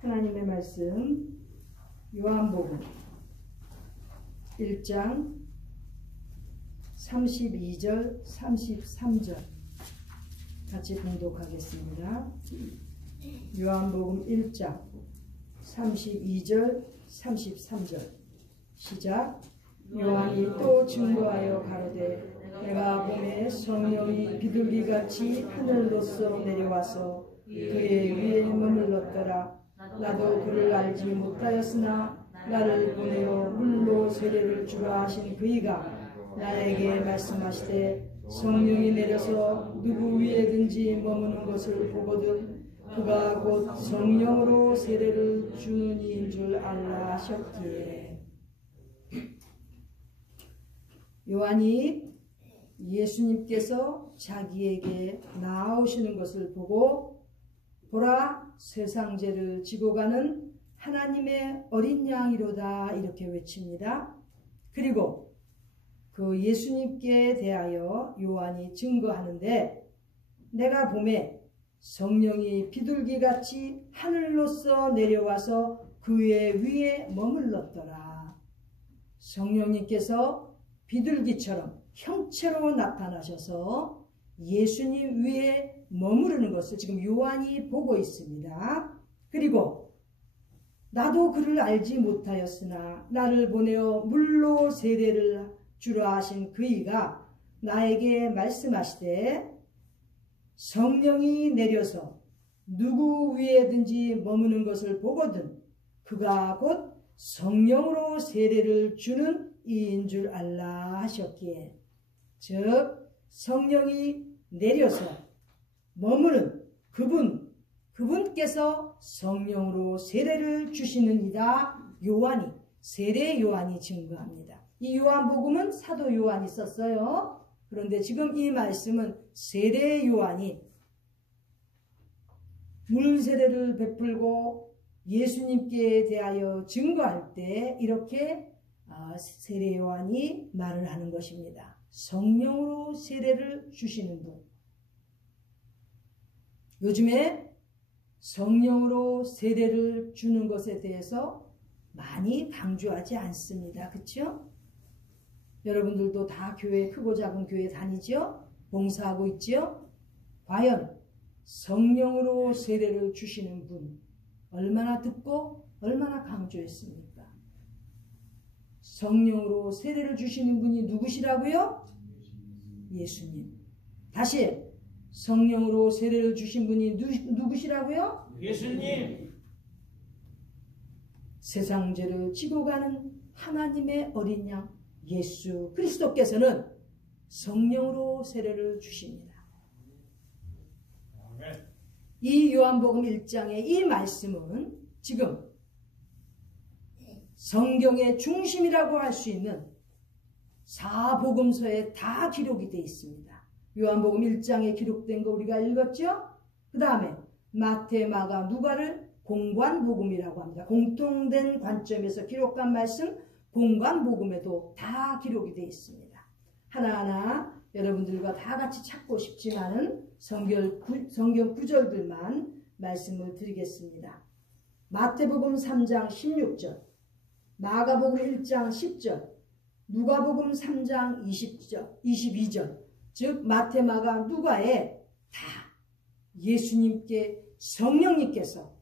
하나님의 말씀 요한복음 1장 32절 33절 같이 봉독하겠습니다. 요한복음 1장 32절 33절 시작. 요한이 또 증거하여 가로되 내가 보매 성령이 비둘기같이 하늘로서 내려와서 그의 위에 머물렀더라. 나도 그를 알지 못하였으나 나를 보내어 물로 세례를 주라 하신 그이가 나에게 말씀하시되 성령이 내려서 누구 위에든지 머무는 것을 보거든 그가 곧 성령으로 세례를 주는 이인 줄 알라 하셨기에. 요한이 예수님께서 자기에게 나아오시는 것을 보고 보라 세상 죄를 지고 가는 하나님의 어린 양이로다 이렇게 외칩니다. 그리고 그 예수님께 대하여 요한이 증거하는데 내가 보매 성령이 비둘기같이 하늘로서 내려와서 그의 위에 머물렀더라. 성령님께서 비둘기처럼 형체로 나타나셔서 예수님 위에 머무르는 것을 지금 요한이 보고 있습니다. 그리고 나도 그를 알지 못하였으나 나를 보내어 물로 세례를 주라 하신 그이가 나에게 말씀하시되 성령이 내려서 누구 위에든지 머무는 것을 보거든 그가 곧 성령으로 세례를 주는 이인 줄 알라 하셨기에. 즉 성령이 내려서 머무는 그분께서 성령으로 세례를 주시는 이다. 요한이 세례 요한이 증거합니다. 이 요한복음은 사도 요한이 썼어요. 그런데 지금 이 말씀은 세례 요한이 물 세례를 베풀고 예수님께 대하여 증거할 때 이렇게 세례 요한이 말을 하는 것입니다. 성령으로 세례를 주시는 분. 요즘에 성령으로 세례를 주는 것에 대해서 많이 강조하지 않습니다. 그렇죠? 여러분들도 다 교회, 크고 작은 교회 다니죠? 봉사하고 있죠? 과연 성령으로 세례를 주시는 분 얼마나 듣고 얼마나 강조했습니까? 성령으로 세례를 주시는 분이 누구시라고요? 예수님. 다시 성령으로 세례를 주신 분이 누구시라고요? 예수님. 세상 죄를 지고 가는 하나님의 어린 양 예수 그리스도께서는 성령으로 세례를 주십니다. 이 요한복음 1장의 이 말씀은 지금 성경의 중심이라고 할 수 있는 사복음서에 다 기록이 되어 있습니다. 요한복음 1장에 기록된 거 우리가 읽었죠? 그 다음에 마태, 마가, 누가를 공관복음이라고 합니다. 공통된 관점에서 기록한 말씀 공관복음에도 다 기록이 되어 있습니다. 하나하나 여러분들과 다 같이 찾고 싶지만은 성경 구절들만 말씀을 드리겠습니다. 마태복음 3장 16절, 마가복음 1장 10절, 누가복음 3장 22절, 즉 마태, 마가, 누가에 다 예수님께 성령님께서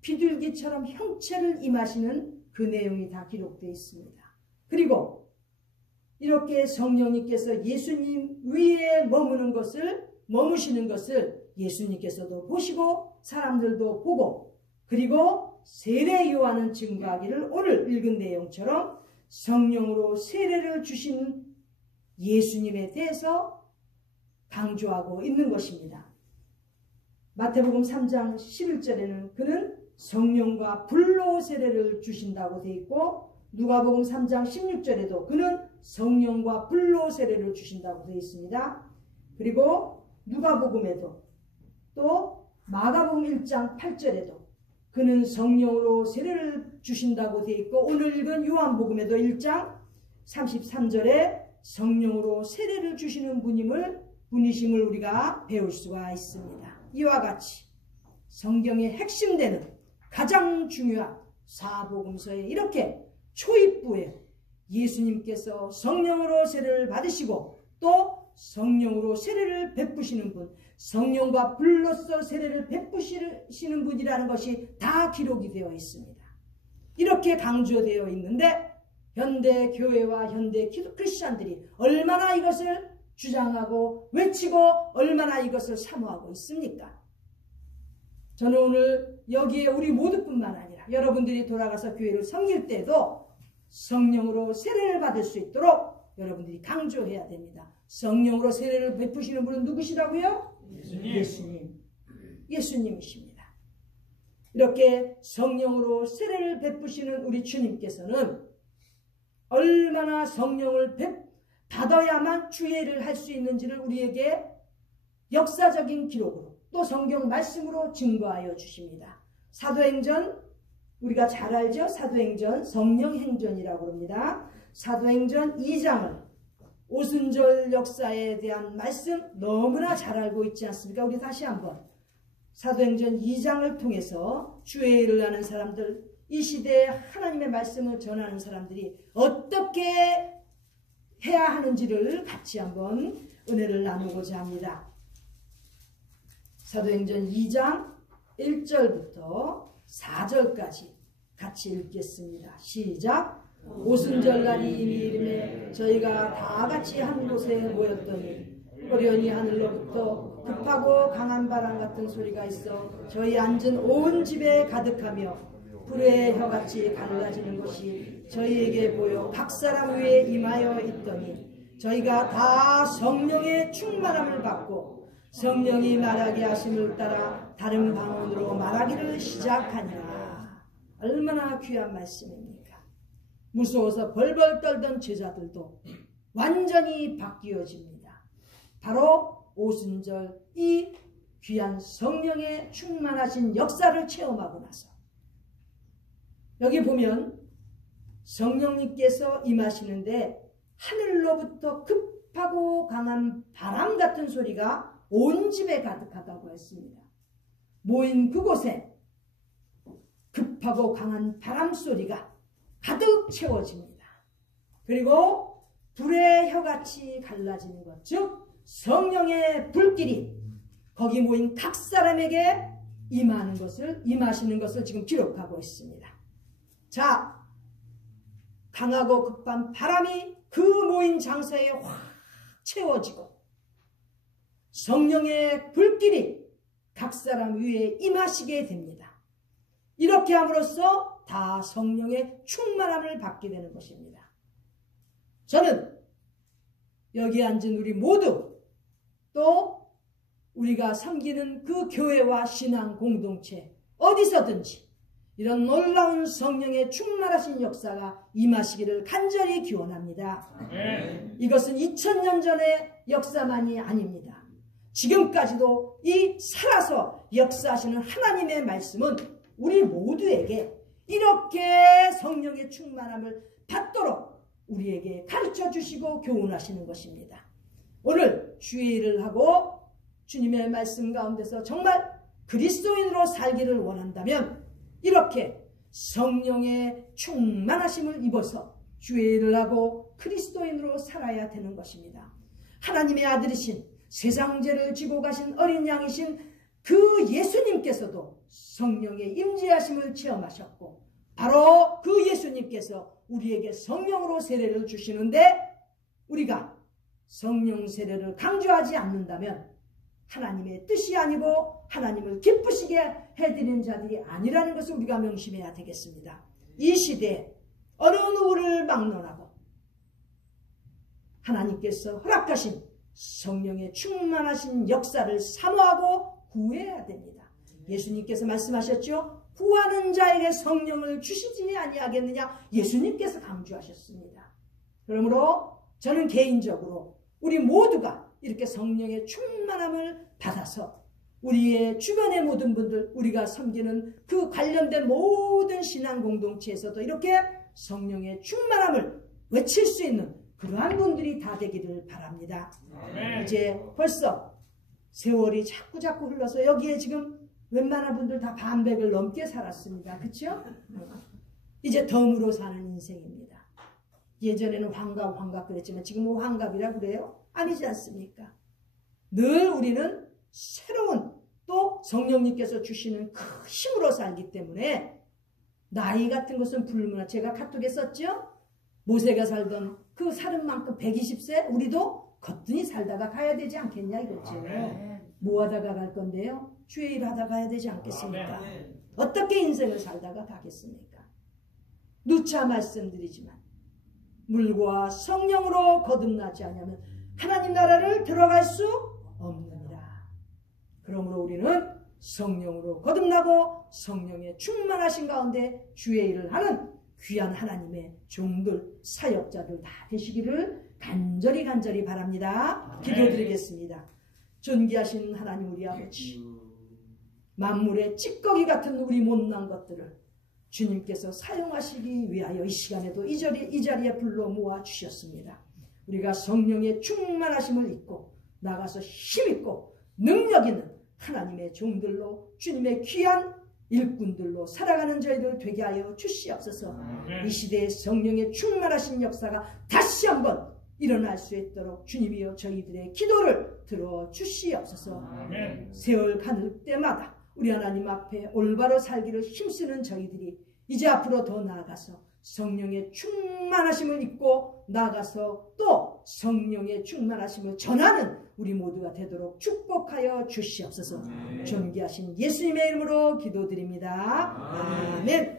비둘기처럼 형체를 임하시는 그 내용이 다 기록되어 있습니다. 그리고 이렇게 성령님께서 예수님 위에 머무시는 것을 예수님께서도 보시고 사람들도 보고 그리고 세례 요한은 증거하기를 오늘 읽은 내용처럼 성령으로 세례를 주신 예수님에 대해서 강조하고 있는 것입니다. 마태복음 3장 11절에는 그는 성령과 불로 세례를 주신다고 되어 있고 누가복음 3장 16절에도 그는 성령과 불로 세례를 주신다고 되어 있습니다. 그리고 누가복음에도 또 마가복음 1장 8절에도 그는 성령으로 세례를 주신다고 되어 있고 오늘 읽은 요한복음에도 1장 33절에 성령으로 세례를 주시는 분이심을 우리가 배울 수가 있습니다. 이와 같이 성경의 핵심되는 가장 중요한 사복음서에 이렇게 초입부에 예수님께서 성령으로 세례를 받으시고 또 성령으로 세례를 베푸시는 분, 성령과 불로써 세례를 베푸시는 분이라는 것이 다 기록이 되어 있습니다. 이렇게 강조되어 있는데 현대 교회와 현대 크리스찬들이 얼마나 이것을 주장하고 외치고 얼마나 이것을 사모하고 있습니까? 저는 오늘 여기에 우리 모두뿐만 아니라 여러분들이 돌아가서 교회를 섬길 때도 성령으로 세례를 받을 수 있도록 여러분들이 강조해야 됩니다. 성령으로 세례를 베푸시는 분은 누구시라고요? 예수님이십니다. 이렇게 성령으로 세례를 베푸시는 우리 주님께서는 얼마나 성령을 받아야만 주의를 할 수 있는지를 우리에게 역사적인 기록으로 또 성경 말씀으로 증거하여 주십니다. 사도행전 우리가 잘 알죠? 사도행전 성령행전이라고 합니다. 사도행전 2장을 오순절 역사에 대한 말씀 너무나 잘 알고 있지 않습니까? 우리 다시 한번 사도행전 2장을 통해서 주의 일을 하는 사람들, 이 시대에 하나님의 말씀을 전하는 사람들이 어떻게 해야 하는지를 같이 한번 은혜를 나누고자 합니다. 사도행전 2장 1절부터 4절까지 같이 읽겠습니다. 시작. 오순절날이 이미 이름에 저희가 다 같이 한 곳에 모였더니 호련히 하늘로부터 급하고 강한 바람 같은 소리가 있어 저희 앉은 온 집에 가득하며 불의 혀같이 갈라지는 것이 저희에게 보여 각 사람 위에 임하여 있더니 저희가 다 성령의 충만함을 받고 성령이 말하게 하심을 따라 다른 방언으로 말하기를 시작하니라. 얼마나 귀한 말씀입니까? 무서워서 벌벌 떨던 제자들도 완전히 바뀌어집니다. 바로 오순절 이 귀한 성령의 충만하신 역사를 체험하고 나서 여기 보면 성령님께서 임하시는데 하늘로부터 급하고 강한 바람 같은 소리가 온 집에 가득하다고 했습니다. 모인 그곳에 급하고 강한 바람 소리가 가득 채워집니다. 그리고 불의 혀같이 갈라지는 것, 즉 성령의 불길이 거기 모인 각 사람에게 임하시는 것을 지금 기록하고 있습니다. 자, 강하고 급한 바람이 그 모인 장소에 확 채워지고 성령의 불길이 각 사람 위에 임하시게 됩니다. 이렇게 함으로써 다 성령의 충만함을 받게 되는 것입니다. 저는 여기 앉은 우리 모두 또 우리가 섬기는 그 교회와 신앙 공동체 어디서든지 이런 놀라운 성령의 충만하신 역사가 임하시기를 간절히 기원합니다. 이것은 2000년 전의 역사만이 아닙니다. 지금까지도 이 살아서 역사하시는 하나님의 말씀은 우리 모두에게 이렇게 성령의 충만함을 받도록 우리에게 가르쳐 주시고 교훈하시는 것입니다. 오늘 주의를 하고 주님의 말씀 가운데서 정말 그리스도인으로 살기를 원한다면 이렇게 성령의 충만하심을 입어서 주의를 하고 그리스도인으로 살아야 되는 것입니다. 하나님의 아들이신 세상 죄를 지고 가신 어린 양이신 그 예수님께서도 성령의 임재하심을 체험하셨고 바로 그 예수님께서 우리에게 성령으로 세례를 주시는데 우리가 성령 세례를 강조하지 않는다면 하나님의 뜻이 아니고 하나님을 기쁘시게 해드리는 자들이 아니라는 것을 우리가 명심해야 되겠습니다. 이 시대에 어느 누구를 막론하고 하나님께서 허락하신 성령의 충만하신 역사를 사모하고 구해야 됩니다. 예수님께서 말씀하셨죠. 구하는 자에게 성령을 주시지 아니하겠느냐. 예수님께서 강조하셨습니다. 그러므로 저는 개인적으로 우리 모두가 이렇게 성령의 충만함을 받아서 우리의 주변의 모든 분들, 우리가 섬기는 그 관련된 모든 신앙 공동체에서도 이렇게 성령의 충만함을 외칠 수 있는 그러한 분들이 다 되기를 바랍니다. 아멘. 이제 벌써 세월이 자꾸 흘러서 여기에 지금 웬만한 분들 다 반백을 넘게 살았습니다. 그렇죠? 이제 덤으로 사는 인생입니다. 예전에는 환갑 그랬지만 지금은 환갑이라 그래요? 아니지 않습니까? 늘 우리는 새로운 또 성령님께서 주시는 큰 힘으로 살기 때문에 나이 같은 것은 불문하. 제가 카톡에 썼죠? 모세가 살던 그 살은 만큼 120세 우리도 거뜬히 살다가 가야 되지 않겠냐 이거죠. 뭐 하다가 갈 건데요? 주의 일 하다 가야 되지 않겠습니까? 어떻게 인생을 살다가 가겠습니까? 누차 말씀드리지만 물과 성령으로 거듭나지 않으면 하나님 나라를 들어갈 수 없느니라. 그러므로 우리는 성령으로 거듭나고 성령의 충만하신 가운데 주의 일을 하는 귀한 하나님의 종들, 사역자들 다 되시기를 간절히 바랍니다. 기도드리겠습니다. 존귀하신 하나님 우리 아버지, 만물의 찌꺼기 같은 우리 못난 것들을 주님께서 사용하시기 위하여 이 시간에도 이 자리에 불러 모아 주셨습니다. 우리가 성령의 충만하심을 잊고 나가서 힘있고 능력 있는 하나님의 종들로 주님의 귀한 일꾼들로 살아가는 저희들 되게 하여 주시옵소서. 이 시대에 성령의 충만하신 역사가 다시 한번 일어날 수 있도록 주님이여 저희들의 기도를 들어주시옵소서. 세월 가는 때마다 우리 하나님 앞에 올바로 살기를 힘쓰는 저희들이 이제 앞으로 더 나아가서 성령의 충만하심을 입고 나아가서 또 성령의 충만하심을 전하는 우리 모두가 되도록 축복하여 주시옵소서. 존귀하신 예수님의 이름으로 기도드립니다. 아멘.